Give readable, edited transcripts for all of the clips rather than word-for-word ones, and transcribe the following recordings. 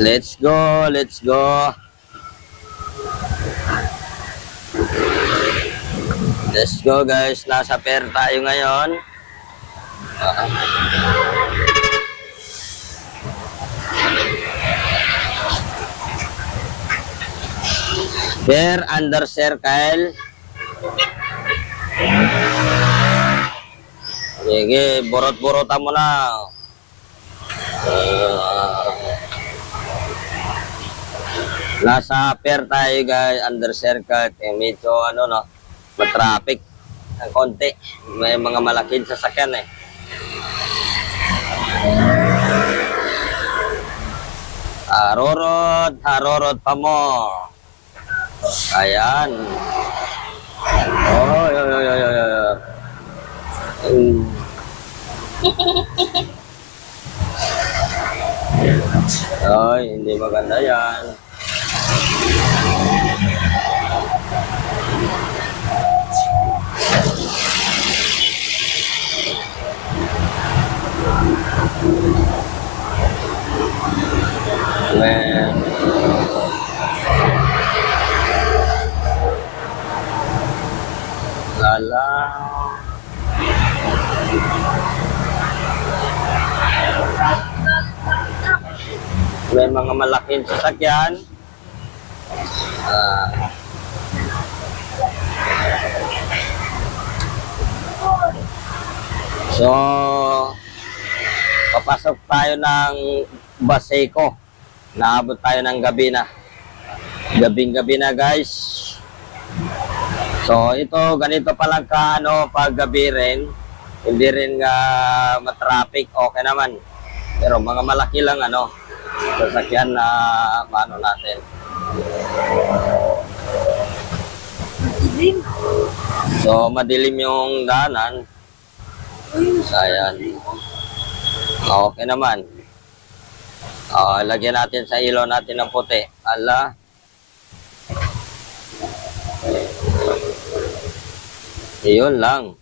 Let's go, let's go. Let's go guys, nasa fair tayo ngayon. Fair under circle. Sige, borot-borotan mo na. Nasa fair tayo guys, under circle. Medyo matraffic ng konti. May mga malaking sasakyan eh. Harorot pa mo. Ayan. Oh, yo. Ay, hindi maganda yan. Lala. May mga malaking sasakyan. So, papasok tayo ng Baseco. Naabot tayo ng gabi na. Gabing-gabi na guys. So, ito, ganito palang pag gabi rin. Hindi rin matraffic. Okay naman. Pero mga malaki lang sasakyan na natin. So, madilim yung daanan. Ayan. Okay naman. Lagyan natin sa ilaw natin ng puti. Ala. Iyon lang.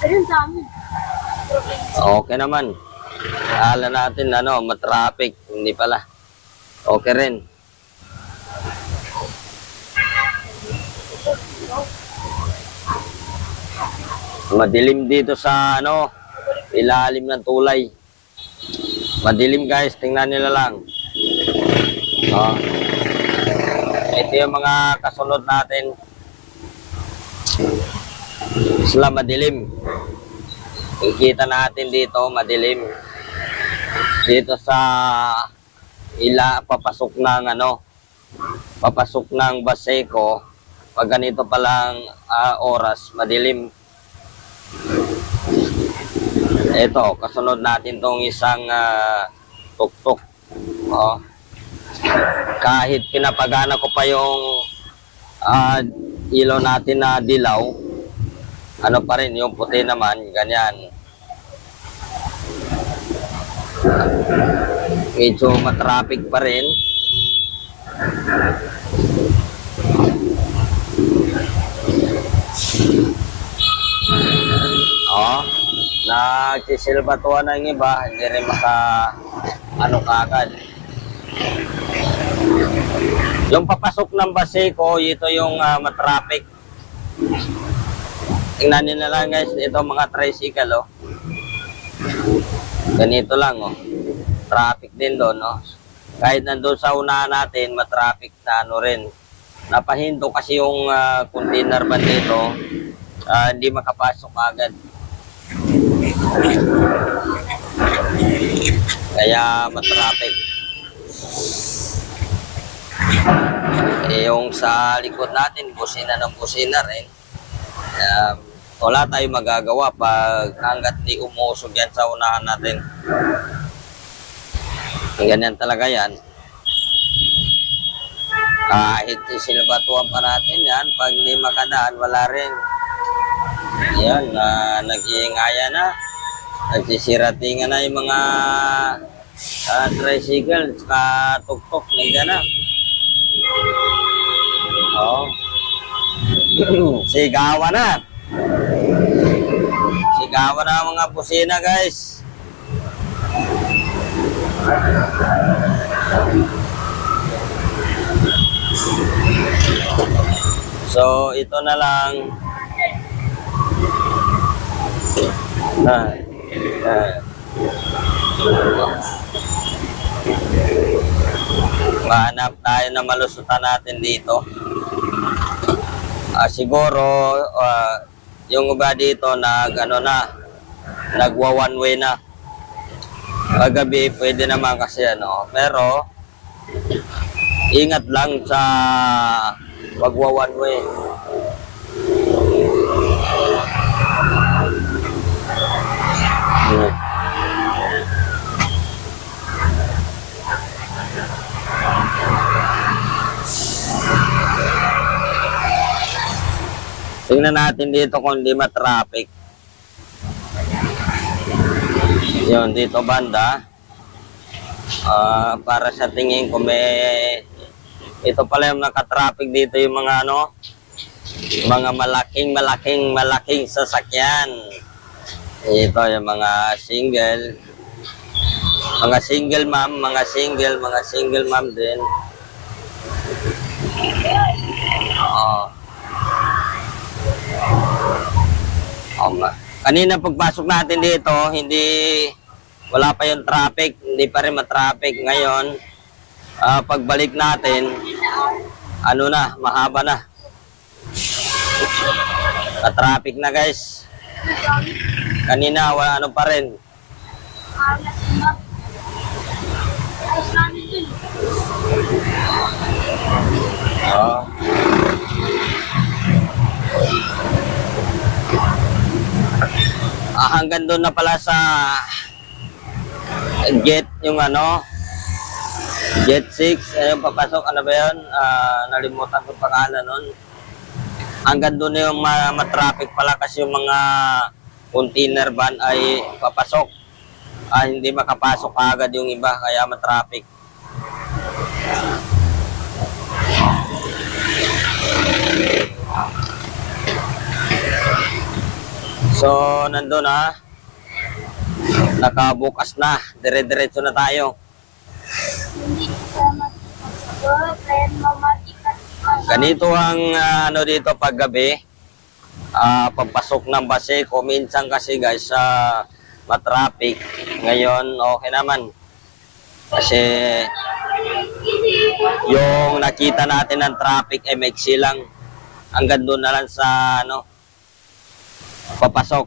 Ayun sa amin. Okay naman. Ala natin matraffic. Hindi pala. Okay rin. Madilim dito sa ilalim ng tulay. Madilim guys, tingnan nila lang. Ito yung mga kasunod natin. Sila madilim. Ikita natin dito, madilim. Dito sa papasok ng Baseco. Pag ganito palang oras, madilim. Ito, kasunod natin tong isang tuktok. Kahit pinapagana ko pa yung ilaw natin na dilaw, pa rin, yung puti naman, ganyan. Medyo matraffic pa rin. Nagsisilbatuan na yung iba, hindi rin kagad. Yung papasok ng Baseco, ito yung matraffic. Tingnan nyo na lang guys, ito mga tricycle ganito lang traffic din doon Kahit nandun sa unahan natin, matraffic na rin. Napahinto kasi yung container van dito, hindi makapasok agad. Kaya matraffic. Yung sa likod natin, busina ng busina rin. Wala tayong magagawa hanggat di umusog yan sa unahan natin. Ganyan talaga yan. Kahit isilbatuan pa natin yan, pag di makadaan, wala rin. Yan, nag-iingaya na. Nagsisiratingan na yung mga tricycle, tuktok, nandiyan na. Sigawan na. Sigawan na mga busina guys. So, ito na lang. Ah, ah. Mahanap tayo na malusutan natin dito. Siguro, yung iba dito nagwa one way na. Paggabi, pwede naman kasi pero ingat lang sa pagwa one way. Tingnan natin dito kung di ma-traffic. Yun, dito banda. Para sa tingin ko ito pala yung naka-traffic dito yung mga mga malaking sasakyan. Ito yung mga single ma'am din. Oo. Kanina pagpasok natin dito, wala pa yung traffic, hindi pa rin ma-traffic. Ngayon, pagbalik natin, mahaba na. Na-traffic na guys. Kanina, wala pa rin. Oo. Hanggang doon na pala sa Jet, yung Jet 6, ayun papasok, ano ba yun? Nalimutan ko pangalan nun. Hanggang doon na yung matraffic pala kasi yung mga container van ay papasok. Hindi makapasok agad yung iba, kaya matraffic. So, nandun nakabukas na. Dire-diretso na tayo. Ganito ang dito paggabi. Pagpasok ng base. Minsan kasi guys, matraffic. Ngayon, okay naman. Kasi yung nakita natin ng traffic ay maiksi lang. Hanggang doon na lang sa papasok.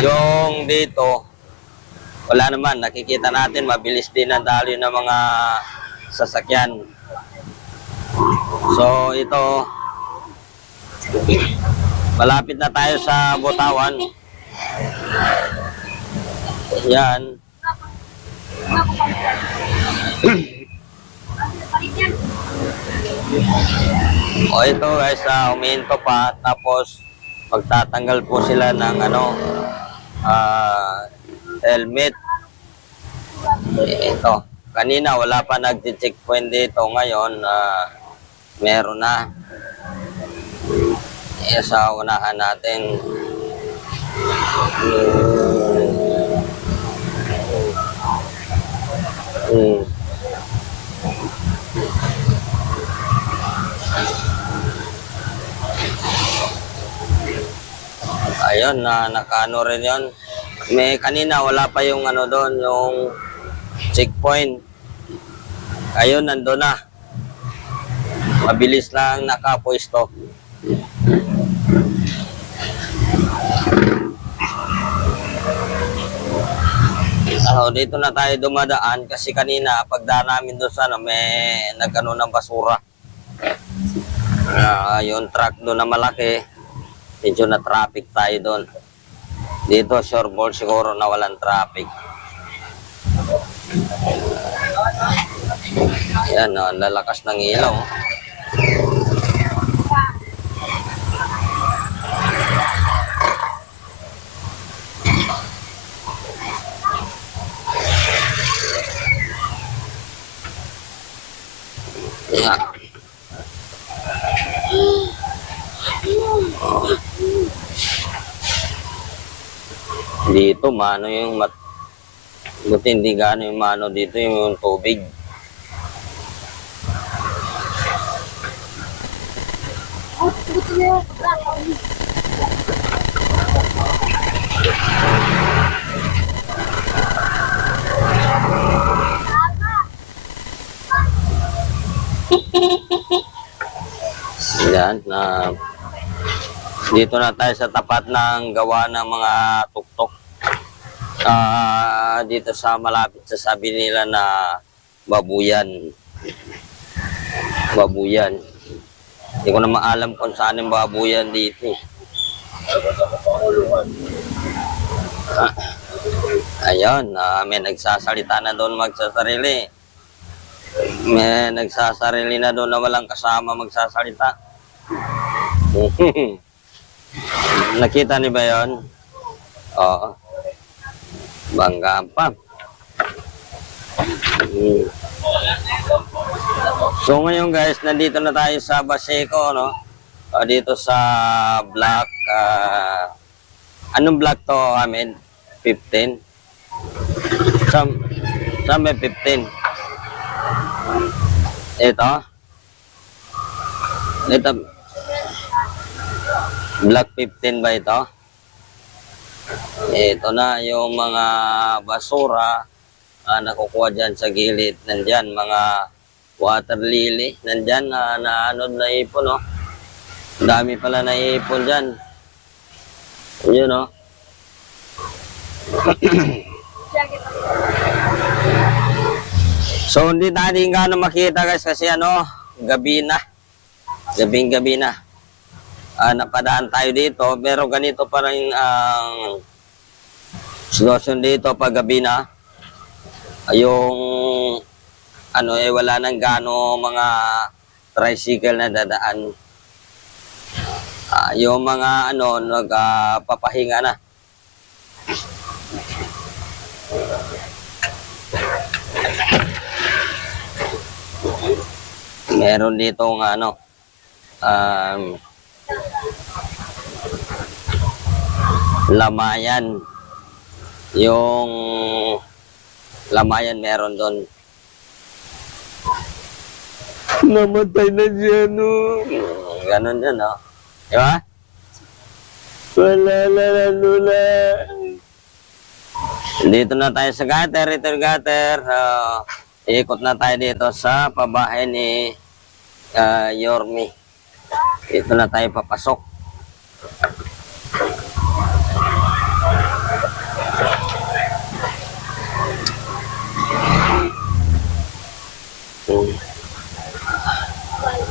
Yung dito, wala naman. Nakikita natin, mabilis din ang daloy ng mga sasakyan. So, ito, malapit na tayo sa Butawan. Yan. O ito guys, umihinto pa. Tapos, magtatanggal po sila ng helmet. Ito. Kanina wala pa nag-checkpoint dito. Ngayon, meron na. Sa unahan natin. Ayun, nakaano rin yun. Kanina wala pa yung doon, yung checkpoint. Ayun, nandun na. Mabilis lang nakapwesto. Dito na tayo dumadaan kasi kanina pagdaan namin doon sa may nagkano ng basura. Yung truck doon na malaki. Medyo na traffic tayo doon. Dito, sure ball siguro na walang traffic. Yan, lalakas ng ilaw. Yan. Dito, buti hindi gaano yung dito yung tubig. Yan, na dito na tayo sa tapat ng gawa ng mga tuktok. Dito sa malapit sa sabi nila na Babuyan. Babuyan. Hindi ko na maalam kung saan yung Babuyan dito. Ayun, may nagsasalita na doon magsasarili. May nagsasarili na doon na walang kasama magsasalita. Nakita niyo ba yun? Oo. Banggaan pa. So ngayon guys, nandito na tayo sa Baseco, no? Dito sa block, anong block to, Amin? 15? Saan may 15? Ito? Ito. Block 15 ba ito? Ito na yung mga basura nakukuha dyan sa gilid. Nandyan, mga water lily. Nandyan, naanod na ipon, no? Dami pala na ipon dyan. Yun, no? So, hindi natin gaano makita guys kasi gabi na. Gabing-gabi na. Napadaan tayo dito, pero ganito pa rin ang sitwasyon dito pag gabi na. Yung wala nang gaano mga tricycle na dadaan. Yung mga nagpapahinga na. Meron dito lamayan. Yung lamayan meron doon. Namatay na siya, no? Ganon yan, no? Diba? Wala. Dito na tayo sa gutter. Ito yung gutter. Ikot na tayo dito sa pabahay ni Yormi. Dito na tayo papasok.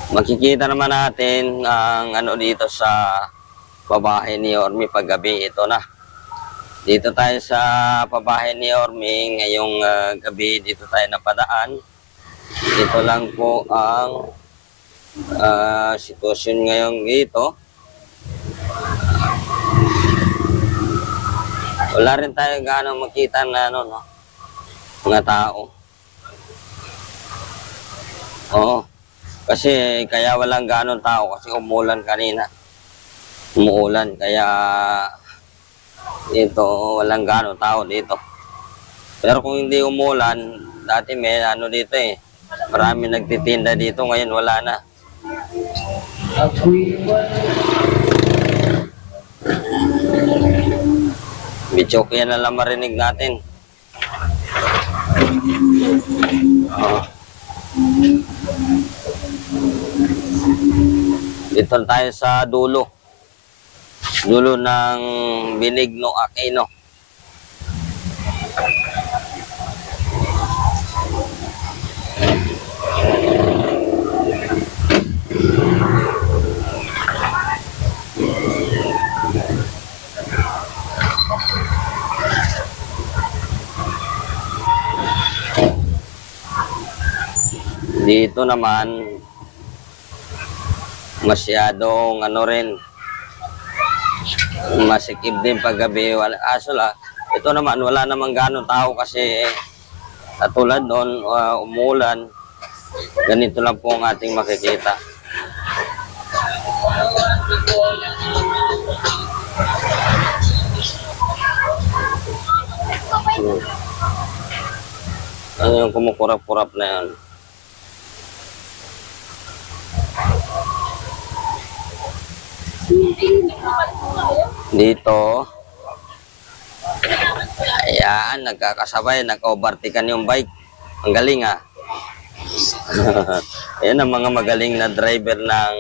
Makikita naman natin ang dito sa pabahay ni Yormi paggabi. Ito na. Dito tayo sa pabahay ni Yormi ngayong gabi. Dito tayo napadaan. Ito lang po ang sitwasyon ngayon dito. Wala rin tayo gaano makita na mga tao. Oo. Kasi kaya walang gaano tao kasi umulan kanina. Umuulan kaya dito walang gaano tao dito. Pero kung hindi umulan, dati may dito marami nagtitinda dito, ngayon wala na. Bichok yan na lang marinig natin. Dito tayo sa dulo. Dulo ng Benigno Aquino. Dito naman masyadong masikip din paggabi. Ito naman wala namang ganong tao kasi katulad noon umulan. Ganito lang po ang ating makikita. Ano yung kumukurap-kurap na yan? simpleng tao. Dito. Ayan, nagkakasabay, nag-overtaken yung bike. Ang galing ah. Ayan ang mga magaling na driver ng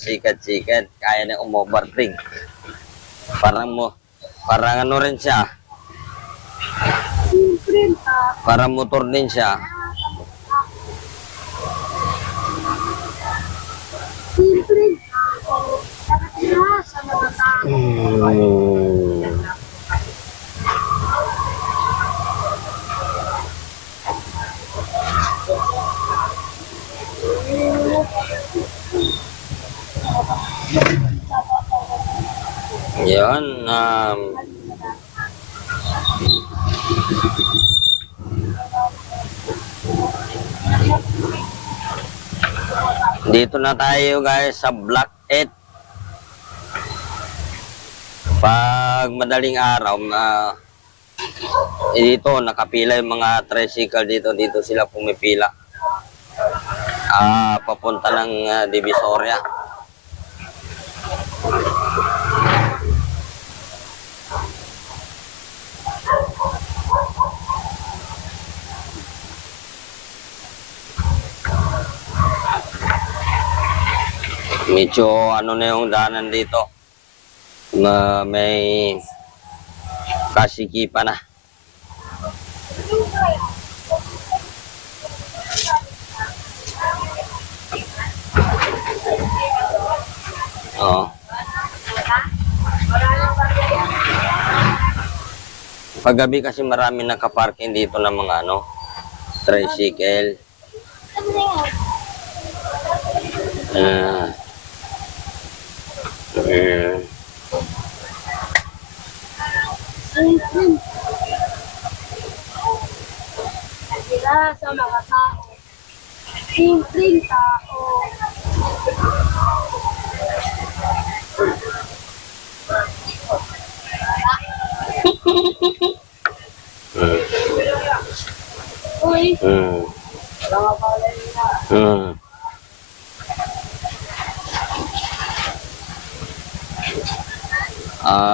sikat-sikat. Kaya na umovertake. Parang ano rin siya. Simpleng tao. Parang motor din siya. Simpleng tao. Nakatira sa mga tao. Yun. Dito na tayo guys sa Block 8. Pag madaling araw, dito nakapila yung mga tricycle dito. Dito sila pumipila. Papunta ng Divisoria. Medyo ano na yung daanan dito. May kasikipa na. Oo. Paggabi kasi marami nakaparking dito ng mga tricycle. Simpleng nakatira sa mga tao. Simpleng tao. Uy, wala ka pala yun.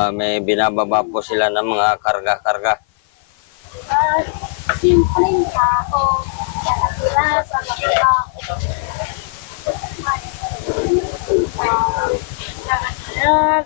May binababa po sila ng mga karga-karga. Simpleng tao. Nakatira sa mga tao. Nakatira